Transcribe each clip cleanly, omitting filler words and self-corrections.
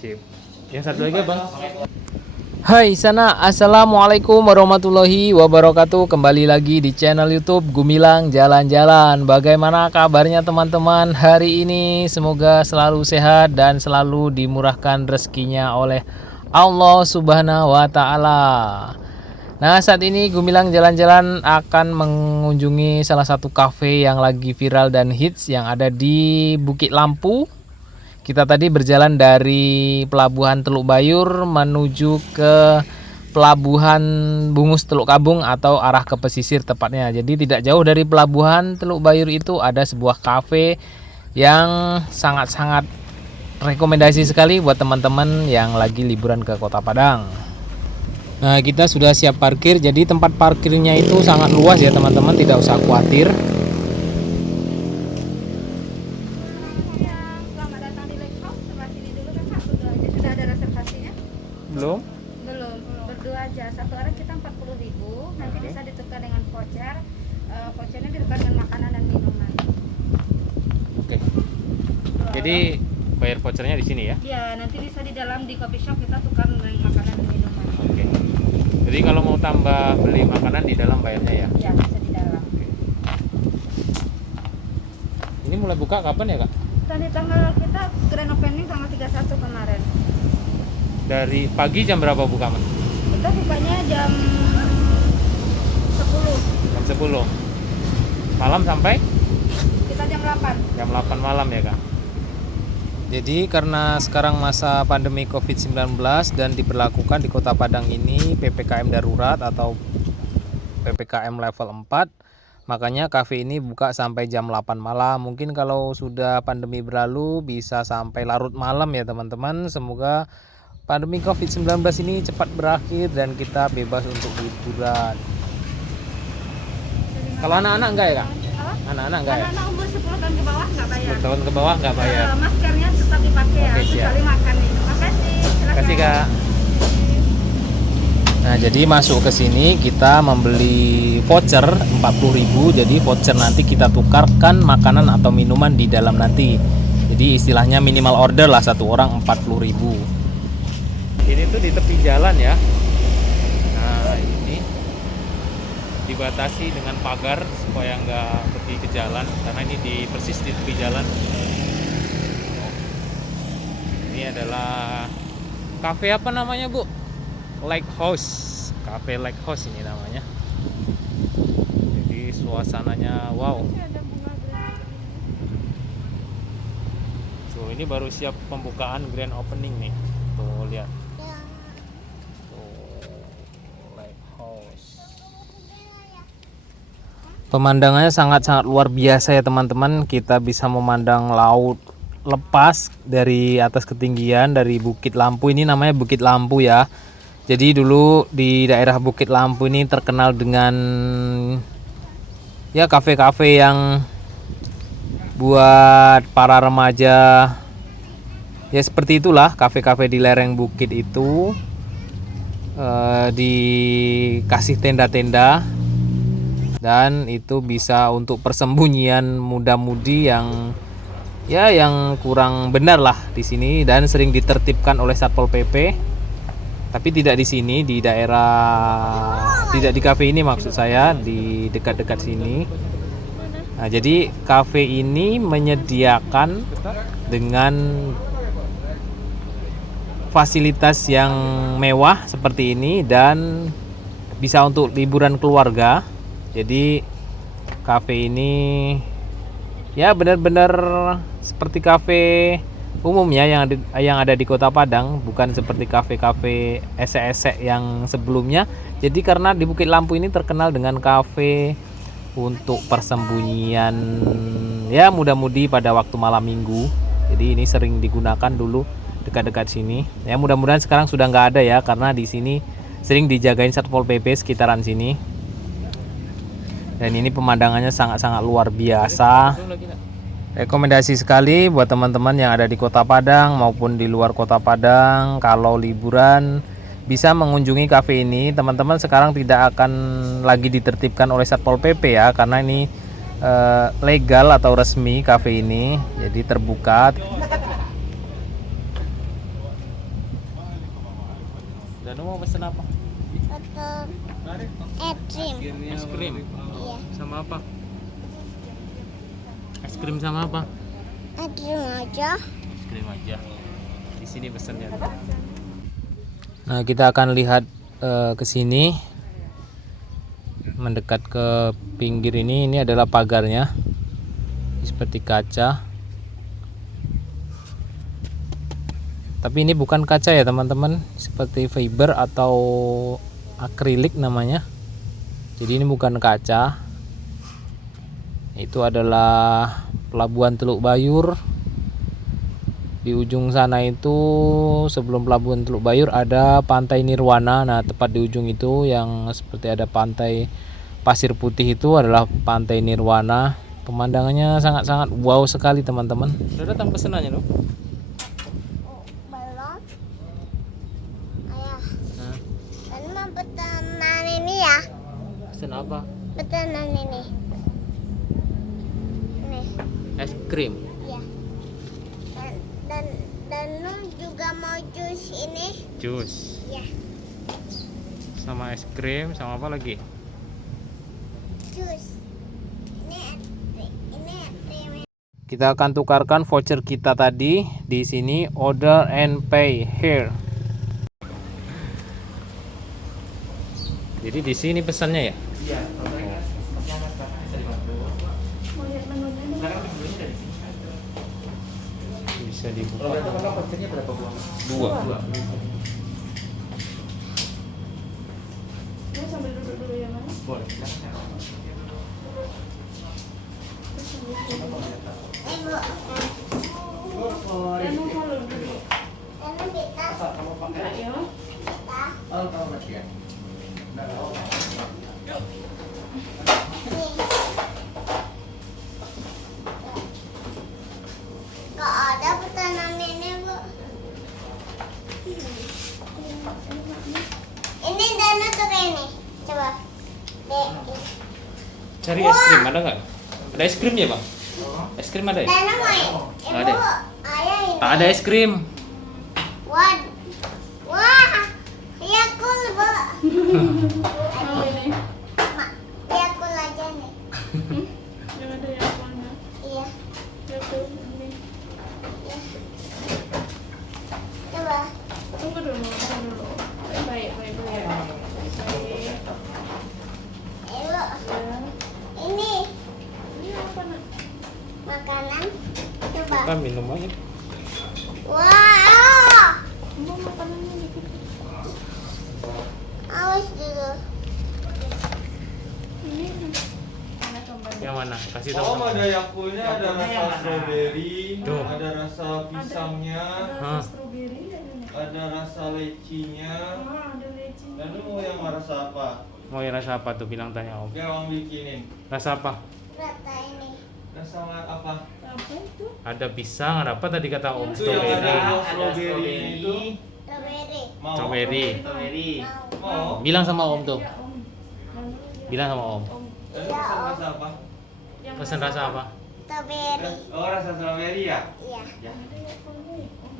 Sip. Yang satu lagi bang. Hai sana, assalamualaikum warahmatullahi wabarakatuh. Kembali lagi di channel YouTube Gumilang Jalan-Jalan. Bagaimana kabarnya teman-teman hari ini? Semoga selalu sehat dan selalu dimurahkan rezekinya oleh Allah Subhanahu wa Ta'ala. Nah, saat ini Gumilang Jalan-Jalan akan mengunjungi salah satu kafe yang lagi viral dan hits yang ada di Bukit Lampu. Kita tadi berjalan dari Pelabuhan Teluk Bayur menuju ke Pelabuhan Bungus Teluk Kabung atau arah ke pesisir tepatnya. Jadi tidak jauh dari Pelabuhan Teluk Bayur itu ada sebuah kafe yang sangat-sangat rekomendasi sekali buat teman-teman yang lagi liburan ke Kota Padang. Nah, kita sudah siap parkir. Jadi tempat parkirnya itu sangat luas ya teman-teman, tidak usah khawatir. Belum? Belum, berdua aja. Satu orang kita 40.000, nanti bisa ditukar dengan voucher. Vouchernya ditukar dengan makanan dan minuman. Oke. Jadi bayar vouchernya di sini ya? Ya, nanti bisa di dalam di coffee shop kita tukar dengan makanan dan minuman. Oke. Jadi kalau mau tambah beli makanan di dalam bayarnya ya? Ya, bisa di dalam. Ini mulai buka kapan ya kak? Tadi tanggal kita grand opening tanggal 31 kemarin. Dari pagi jam berapa buka mas? Kita bukanya jam 10. Jam 10. Malam sampai? Kita jam 8. Jam 8 malam ya kak? Jadi karena sekarang masa pandemi COVID-19 dan diberlakukan di Kota Padang ini PPKM darurat atau PPKM level 4, makanya kafe ini buka sampai jam 8 malam. Mungkin kalau sudah pandemi berlalu bisa sampai larut malam ya teman-teman. Semoga pandemi COVID-19 ini cepat berakhir dan kita bebas untuk liburan. Kalau anak-anak enggak ya kak? Anak-anak enggak ya? Anak-anak umur 10 tahun ke bawah nggak bayar. 10 tahun ke bawah nggak bayar. Maskernya tetap dipakai ya, Oke, siap. kecuali makan nih. Makasih. Terima kasih kak. Nah, jadi masuk ke sini kita membeli voucher 40.000. Jadi voucher nanti kita tukarkan makanan atau minuman di dalam nanti. Jadi istilahnya minimal order lah satu orang 40.000. Ini tuh di tepi jalan ya. Nah ini dibatasi dengan pagar supaya nggak pergi ke jalan karena ini persis di tepi jalan. Ini adalah kafe apa namanya bu? Lake House, Cafe Lake House ini namanya. Jadi suasananya wow. So ini baru siap pembukaan grand opening nih. Tuh lihat. Pemandangannya sangat-sangat luar biasa ya teman-teman. Kita bisa memandang laut lepas dari atas ketinggian dari Bukit Lampu. Ini namanya Bukit Lampu ya. Jadi dulu di daerah Bukit Lampu ini terkenal dengan ya kafe-kafe yang buat para remaja. Ya seperti itulah kafe-kafe di lereng bukit itu, dikasih tenda-tenda. Dan itu bisa untuk persembunyian muda-mudi yang kurang benar lah di sini dan sering ditertibkan oleh Satpol PP. Tapi tidak di sini, di daerah, tidak di kafe ini maksud saya, di dekat-dekat sini. Nah, jadi kafe ini menyediakan dengan fasilitas yang mewah seperti ini dan bisa untuk liburan keluarga. Jadi kafe ini ya benar-benar seperti kafe umumnya yang ada di Kota Padang, bukan seperti kafe-kafe esek-esek yang sebelumnya. Jadi karena di Bukit Lampu ini terkenal dengan kafe untuk persembunyian ya muda-mudi pada waktu malam minggu. Jadi ini sering digunakan dulu dekat-dekat sini. Ya mudah-mudahan sekarang sudah nggak ada ya karena di sini sering dijagain Satpol PP sekitaran sini. Dan ini pemandangannya sangat-sangat luar biasa. Rekomendasi sekali buat teman-teman yang ada di Kota Padang maupun di luar Kota Padang. Kalau liburan bisa mengunjungi kafe ini. Teman-teman sekarang tidak akan lagi ditertibkan oleh Satpol PP ya, karena ini legal atau resmi kafe ini. Jadi terbuka. Danu mau pesen apa? Atau ekstrim. Es krim. Iya. Sama apa? Es krim sama apa? Ekstrim aja. Es krim aja. Di sini pesennya. Nah, kita akan lihat ke sini, mendekat ke pinggir ini. Ini adalah pagarnya, seperti kaca. Tapi ini bukan kaca ya teman-teman, seperti fiber atau akrilik namanya. Jadi ini bukan kaca. Itu adalah Pelabuhan Teluk Bayur. Di ujung sana itu, sebelum Pelabuhan Teluk Bayur ada Pantai Nirwana. Nah, tepat di ujung itu yang seperti ada pantai pasir putih itu adalah Pantai Nirwana. Pemandangannya sangat-sangat wow sekali teman-teman. Udah datang pesenannya loh. Belum. Ayah. Nah, Dan mau pesanan ini ya. pesen apa? Pesanan ini. Nih. Es krim. Ya. Dan Nung juga mau jus ini. Jus. Ya. Sama es krim, sama apa lagi? Jus. Ini Kita akan tukarkan voucher kita tadi di sini, order and pay here. Jadi di sini pesannya ya? Bisa dibuka. Dua. Bu. Ini kita. Gak ada pesanan ini, Bu. Ini Dana tuh ini. Coba. Cari es krim, ada nggak? Ada es krim ya bang? Es krim ada ya? Dana mau ya? Nggak ada. Ayah ini. Tak ada es krim. Wah. Wah. Ya cool, Bu. Mak, ya cool aja nih. Iya. Iya. Coba. Tunggu dulu. Baik. Ayo. Ini Ini apa nak? makanan. Coba. Kita minum aja. Wow. Mau makanannya dikit. Awas dulu. Ini mana kembali? Yang mana? Kasih tahu. Oh, sama. ada Yakultnya, ada rasa strawberry, Tuh. ada rasa pisangnya, Ada Hah? rasa stroberi ada nih. ada rasa lecinya. Ada leci. Dan lu mau yang rasa apa? Mau yang rasa apa tuh? Bilang tanya om. Yang Om bikinin. Rasa apa? Rata ini. Rasa apa? Apa itu? Ada pisang, ada apa tadi kata om? Itu yang ada Strawberry. strawberry itu. Strawberry. Mau? Strawberry. Mau. Mau? Bilang sama om tuh. Ya om. Lalu dia- Bilang sama om. Om. Dan Ya, pesan Om. rasa apa? Yang Pesan rasa apa? Strawberry. Oh, rasa strawberry ya? Iya. Ya. Ada ya kolnya ya om.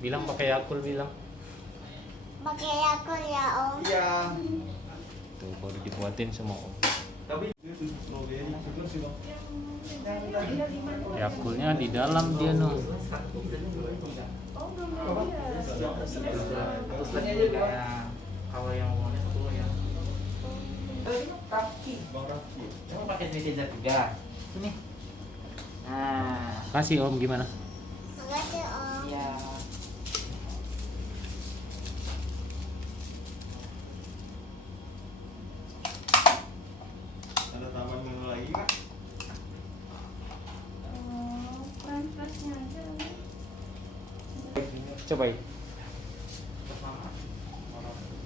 Bilang pakai Yakult bilang. Pakai Yakult ya, Om. Iya. Tuh baru dibuatin sama om. Tapi itu strawberry segar sih bang. Ada 5. Yakultnya di dalam dia no. Oh belum ya. Kalau yang warna itu yang Bang Raffi. kamu pakai netizen juga ini. Nah, Kasih om gimana? Makasih, Om. ya. Ada tambahan menu lagi nggak? French fries-nya aja. Coba ya.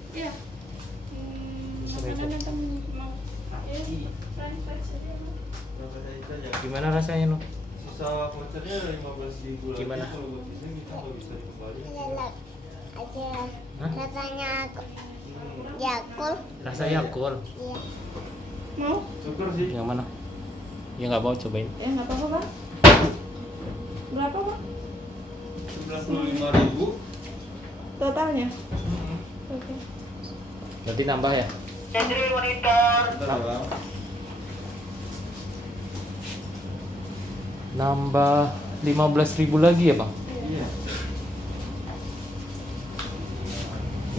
Iya. Makanan yang kamu mau. Ya, French fries aja. Om. Berapa tadi saja? Gimana rasanya no? Sisa vouchernya 15.000 lagi. Gimana? Kalau buat sisa kita nggak bisa dikembali. Lelak aja. Hah? Rasanya Yakult. Rasa Yakult. Iya. Mau? Syukur sih. Yang mana? Ya nggak mau cobain. Ya nggak apa-apa bang. Berapa bang? 95.000. totalnya. Oke. Berarti nambah ya? Bentar ya bang. Nambah 15.000 lagi ya bang? Iya.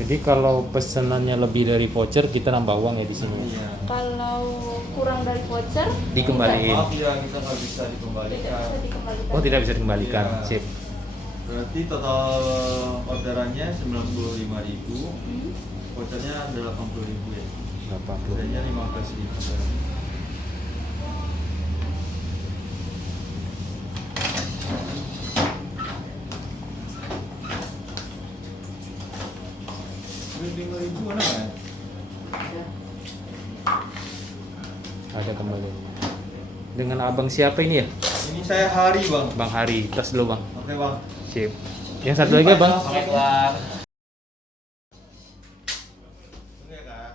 Jadi kalau pesanannya lebih dari voucher kita nambah uang ya di sini. Iya. Kalau kurang dari voucher Dikembaliin. Maaf ya kita nggak bisa tidak dikembalikan. bisa dikembalikan. Oh tidak bisa dikembalikan. Iya. Sip. Berarti total orderannya 95.000, Hmm. vouchernya ada 80.000 ya. 80. Bedanya 15.000. Duit 5.000 mana kan? Ada kembali. Dengan abang siapa ini ya? Ini saya Hari bang. Bang Hari. Tas dulu bang. Oke bang. Sip. Yang satu lagi bang. Baiklah. Oke kak.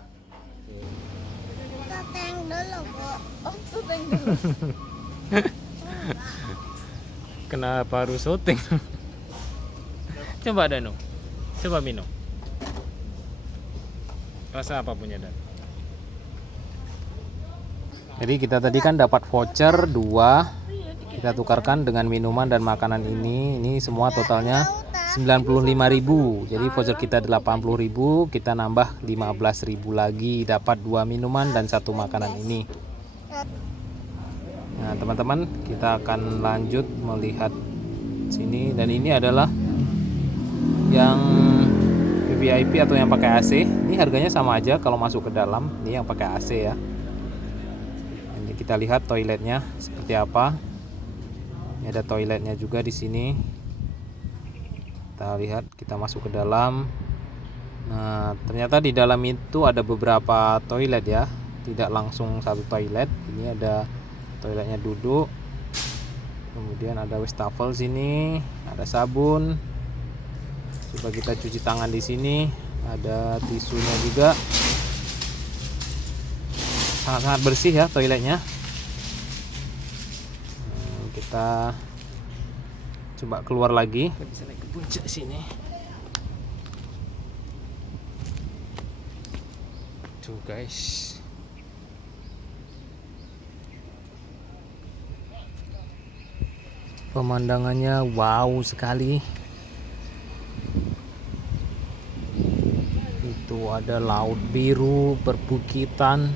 Toteng dulu, Bu. Oh, syuting dulu. Kenapa harus syuting? Coba Danu. Coba minum. Rasa apa punya Dan? Jadi kita tadi kan dapat voucher 2. Kita tukarkan dengan minuman dan makanan ini. Ini semua totalnya 95.000. Jadi voucher kita 80.000, kita nambah 15.000 lagi, dapat 2 minuman dan 1 makanan ini. Nah, teman-teman, kita akan lanjut melihat sini, dan ini adalah yang VIP atau yang pakai AC. Ini harganya sama aja kalau masuk ke dalam. Ini yang pakai AC ya. Ini kita lihat toiletnya seperti apa. Ini ada toiletnya juga di sini. Kita lihat, kita masuk ke dalam. Nah, ternyata di dalam itu ada beberapa toilet ya. Tidak langsung satu toilet. Ini ada toiletnya duduk. Kemudian ada wastafel sini, ada sabun. Coba kita cuci tangan di sini, ada tisunya juga. Sangat-sangat bersih ya toiletnya. Kita coba keluar lagi. Kita bisa naik ke puncak sini. Tuh guys. Pemandangannya wow sekali. Itu ada laut biru, perbukitan.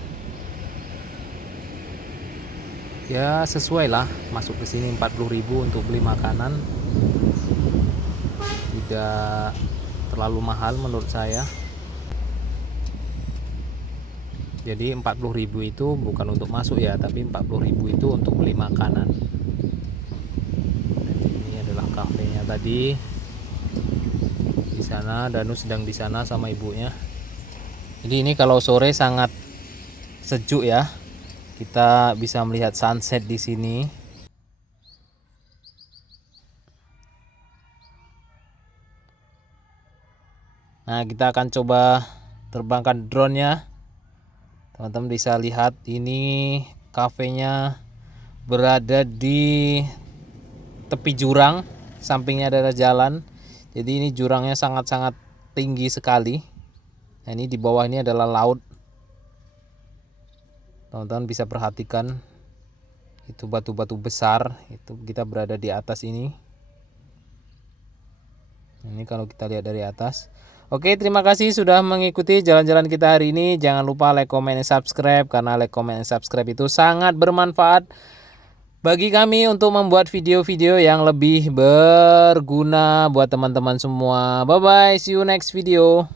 Ya sesuai lah, masuk ke sini 40.000 untuk beli makanan. Tidak terlalu mahal menurut saya. Jadi 40.000 itu bukan untuk masuk ya, tapi 40.000 itu untuk beli makanan. Dan ini adalah kafenya tadi. Di sana Danu sedang di sana sama ibunya. Jadi ini kalau sore sangat sejuk ya. Kita bisa melihat sunset di sini. Nah, kita akan coba terbangkan drone-nya. Teman-teman bisa lihat ini kafenya berada di tepi jurang, sampingnya ada jalan. Jadi ini jurangnya sangat-sangat tinggi sekali. Nah, ini di bawah ini adalah laut. Teman-teman bisa perhatikan itu batu-batu besar. Itu kita berada di atas ini. Ini kalau kita lihat dari atas. Oke, terima kasih sudah mengikuti jalan-jalan kita hari ini. Jangan lupa like, comment, dan subscribe. Karena like, comment, dan subscribe itu sangat bermanfaat bagi kami untuk membuat video-video yang lebih berguna buat teman-teman semua. Bye-bye, see you next video.